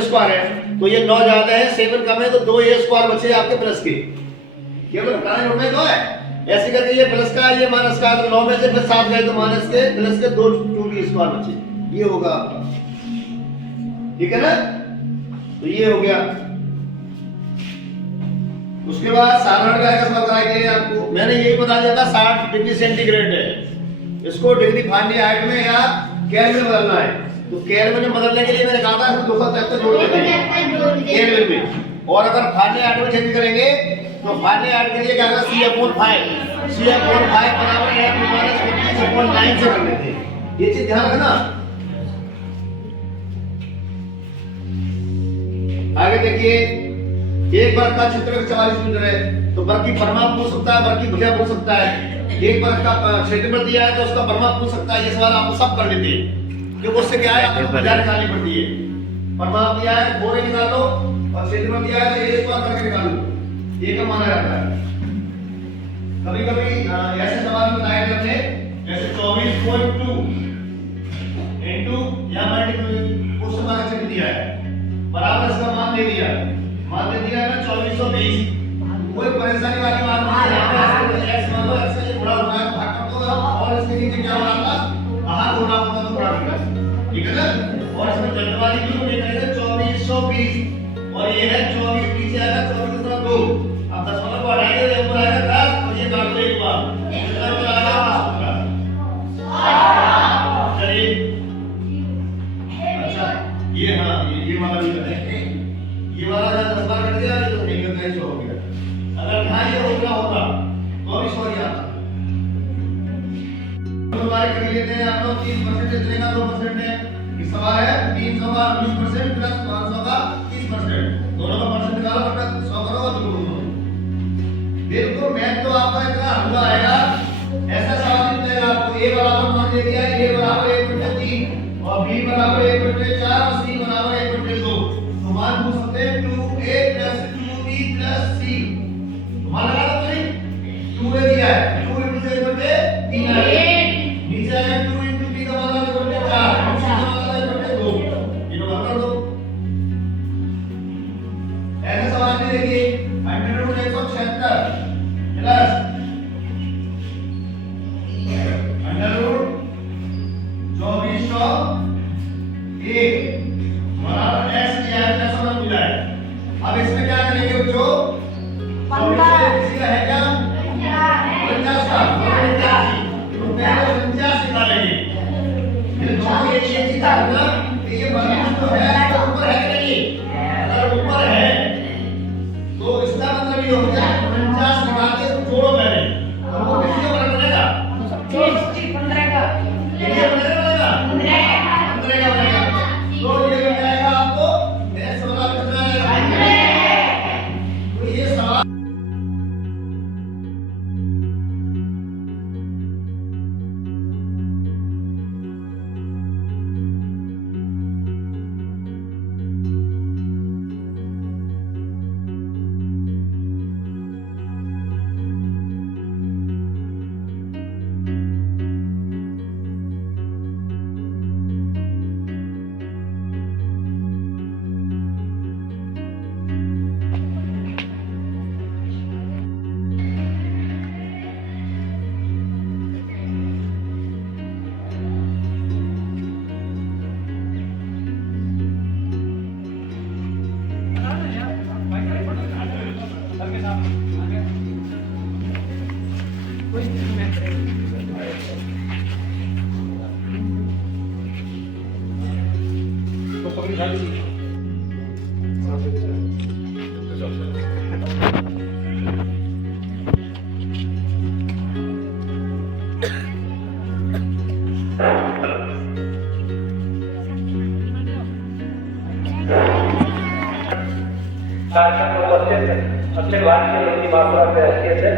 Square है तो ये 9 ज्यादा है 7 कम है तो 2a स्क्वायर बचे आपके प्लस के। केवल हटाने में 2 है ऐसे करके ये प्लस का ये माइनस का तो 9 में से प्लस 7 गए तो माइनस के प्लस के 2b स्क्वायर बचे। ये होगा आपका, ठीक है ना। तो ये हो गया। उसके बाद साधारण का सवाल कराएंगे आपको। मैंने यही बता दिया था 60 डिग्री सेंटीग्रेड है, इसको डिग्री फारेनहाइट में या केल्विन में बदलना है। तो केल्विन में बदलने के लिए मैंने कहा था इसमें 273 जोड़ देते हैं केल्विन में। और अगर फारेनहाइट में चेंज करेंगे तो फारेनहाइट के लिए क्या करना C/5 बराबर है -25/9 से कर लेते हैं। ये चीज ध्यान रखना। आगे देखिए, एक वर्ग का क्षेत्रफल 44 मीटर है तो वर्ग की परिमाप पूछ सकता है, वर्ग की भुजा पूछ सकता है। एक वर्ग का क्षेत्रफल दिया है तो उसका परिमाप पूछ सकता है। ये सवाल आप सब कर लेते हैं क्योंकि उससे क्या है आपको भुजा निकालनी पड़ती है। परिमाप दिया है 4 निकालो और क्षेत्रफल दिया है तो a स्क्वायर करके निकालो, ये का माना जाता है। कभी-कभी ऐसे सवाल में बताए जाते हैं जैसे 24.2 इनटू या मल्टीप्लाई क्वेश्चन मार्क से दिया है बराबर इसका मान दे दिया, मान दे दिया ना 2420। कोई परेशानी वाली बात नहीं है। x मान लो x से गुणा होना है भाग कर दो और इसके नीचे क्या होना था बाहर होना होता तो बड़ा होगा, ठीक है ना। और इसमें जल्द वाली भी ये करेंगे 2420 और ये है 24 पीछे आएगा 24/2। अब दशमलव को हटाएंगे तो ऊपर आएगा 10 और ये काट दो एक बार कितना ऊपर आएगा 5। चलिए अच्छा ये हाँ ये वाला भी करेंगे। ये वाला जब 10 बार कट दिया तो नहीं करना ही हो गया। अगर हाँ ये होगा होगा तो भी सॉरी आता हमारे कर लेते हैं आप लोग 30% इतने का 2% है। इस सवाल है 300 का 20% प्लस 500 का 30%, दोनों का परसेंट निकालो बटा 100 करो और 2 करो। बिल्कुल मैथ तो आपका इतना हल्का आएगा। ऐसा सवाल मिलेगा आपको a बराबर मान दे दिया a बराबर 1/3 और b बराबर 1/4 और c बराबर 1/2। तो मान पूछ सकते हैं 2a + 2b + c। मान लगा दो नहीं 2a दिया है 2 * 1/3 है, नीचे आएगा 2 * b का मतलब 1/4 c का मतलब 1/2। ये तो कर दो। ऐसे सवाल में देखिए 100√176 प्लस √2401 बराबर x दिया है प्लस और मिला है। अब इसमें क्या करेंगे बच्चों 15 किसी का है क्या 50 का 50 निकालेंगे। फिर जो ये चीज था ना ये माइनस तो है तो ऊपर है कि नहीं, अगर ऊपर है तो इसका मतलब ये हो गया 50 निकाल के जोड़ो पहले हमको किसी का बराबर बनेगा 15 का ये बनेगा 15 का बनेगा। तो ये बन जाएगा आपको नेक्स्ट सवाल कितना आएगा। तो ये सवाल अक्षर वाक्य की मात्रा पे हैसियत है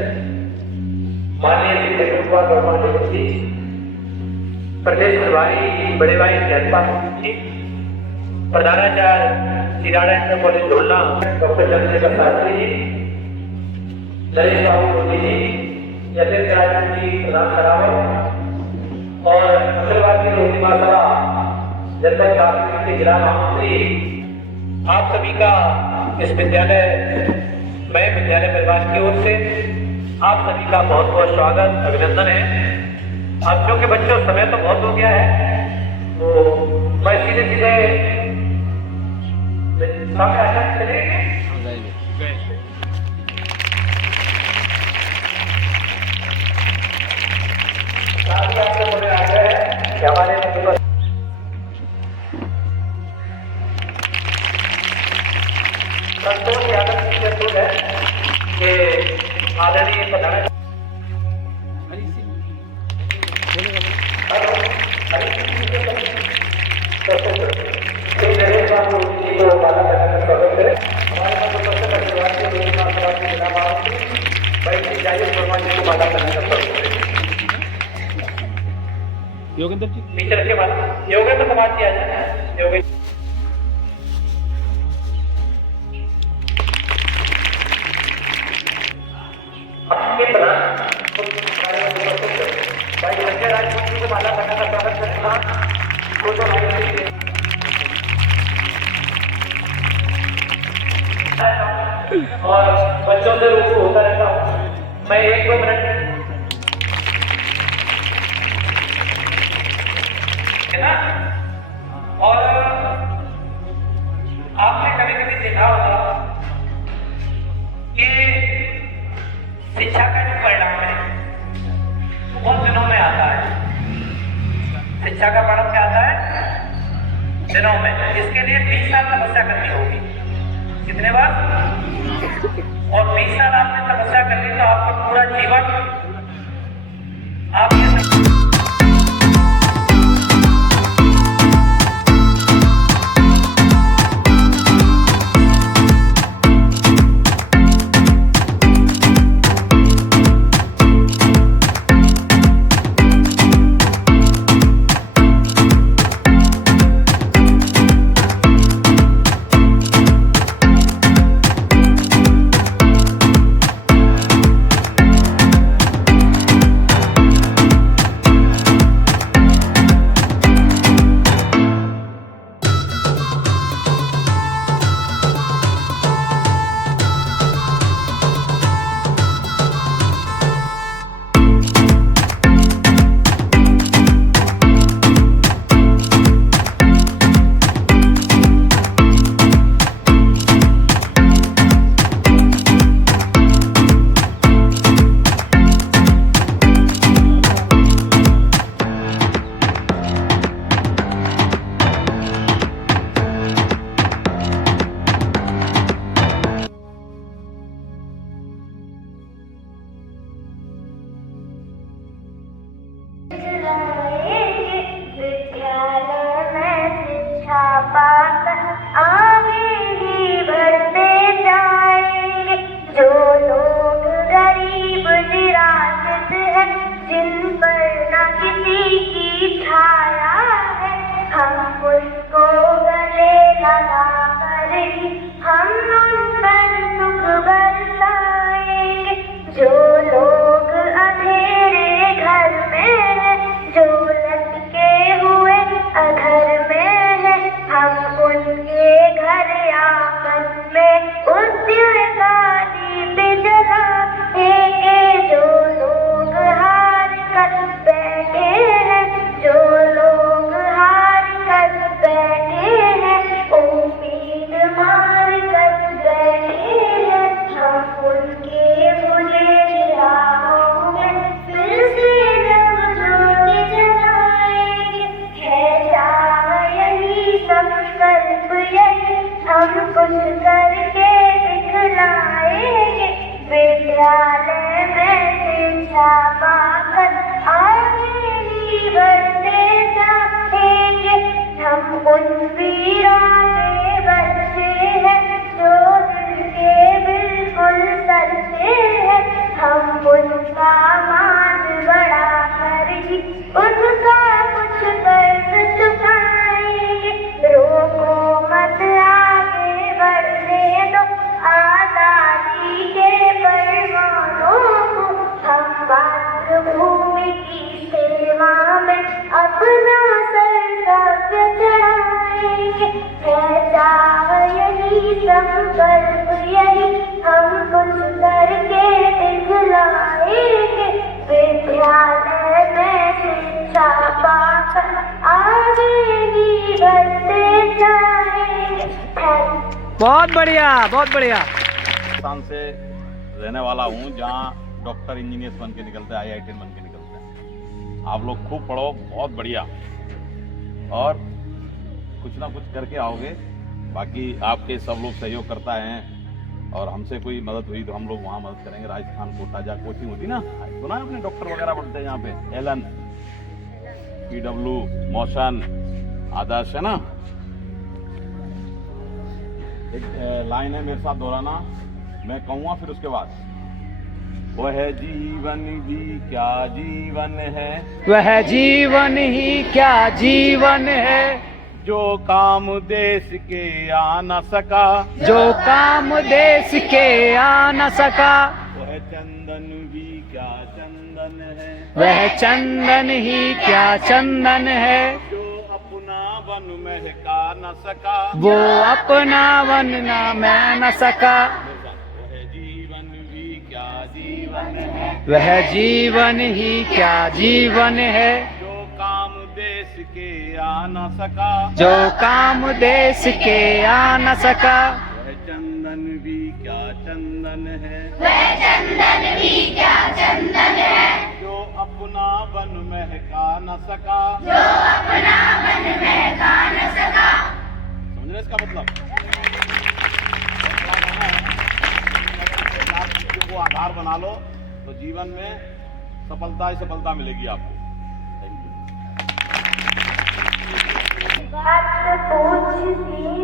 माननीय शिक्षक कुमार वर्मा जी प्रदेश प्रभारी बड़े भाई अध्यापक जी प्रधानाचार्य श्री नारायण कॉलेज ढोलना डॉक्टर चंद्रशेखर शास्त्री जी नरेश बाबू मोदी जी यशस्वी राजन जी प्रधान सरावत और 2022 जनपद शासन के जिला महामंत्री आप सभी का इस विद्यालय में विद्यालय परिवार की ओर से आप सभी का बहुत बहुत स्वागत अभिनंदन है। अब क्योंकि बच्चों समय तो बहुत हो गया है तो मैं सीधे सीधे सामने आचार्य चलेंगे। आपको बड़े आग्रह है कि हमारे संतोष यादव जी से है कि आदरणीय प्रधान योगेंद्र जी टीचर के बाद योगेंद्र को बात किया जाए। योगेंद्र अपनी तरह भाई संजय राजपूत को माला करने का स्वागत करेगा। और बच्चों से रूबरू होता रहता हूँ मैं। 1-2 मिनट है ना। और आपने कभी कभी देखा होगा कि शिक्षा का जो परिणाम है वो बहुत दिनों में आता है। शिक्षा का परिणाम क्या आता है? दिनों में। इसके लिए 20 साल तपस्या करनी होगी। कितने बार? और 20 साल आपने तपस्या कर ली तो आपका पूरा जीवन आप ये हम कुछ करके दिखला संकल्प यही हम कुछ करके दिखलाएंगे। विद्यालय में शिक्षा पाकर आगे ही बढ़ते जाएंगे। बहुत बढ़िया, बहुत बढ़िया। राजस्थान से रहने वाला हूँ, जहाँ डॉक्टर इंजीनियर बन के निकलते हैं, IIT बन के निकलते हैं। आप लोग खूब पढ़ो, बहुत बढ़िया, और कुछ ना कुछ करके आओगे। बाकी आपके सब लोग सहयोग करता है, और हमसे कोई मदद हुई तो हम लोग वहाँ मदद करेंगे। राजस्थान कोटा जहाँ कोचिंग होती ना, सुना है अपने, डॉक्टर वगैरह पढ़ते हैं यहाँ पे, LN, PW, मोशन, आदर्श, है ना। एक लाइन है, मेरे साथ दोहराना, मैं कहूँगा फिर उसके बाद। वह जीवन भी क्या जीवन है, वह जीवन ही क्या जीवन है, जो काम देश के आ न सका, जो काम देश के आ न सका। वह चंदन भी क्या चंदन है, वह चंदन ही क्या चंदन है, जो अपना वन महका न सका, वो अपना वन न मैं न सका। वह जीवन भी क्या जीवन है, वह जीवन ही क्या जीवन है, जो काम देश के आ न सका, जो काम देश के आ न सका। वह चंदन भी क्या चंदन है, वह चंदन भी क्या चंदन है, जो अपना वन महका न सका, जो अपना मन महका न सका। समझ रहे इसका मतलब? चीजों को आधार बना लो तो जीवन में सफलता ही सफलता मिलेगी आपको। Thank you. बात पूछती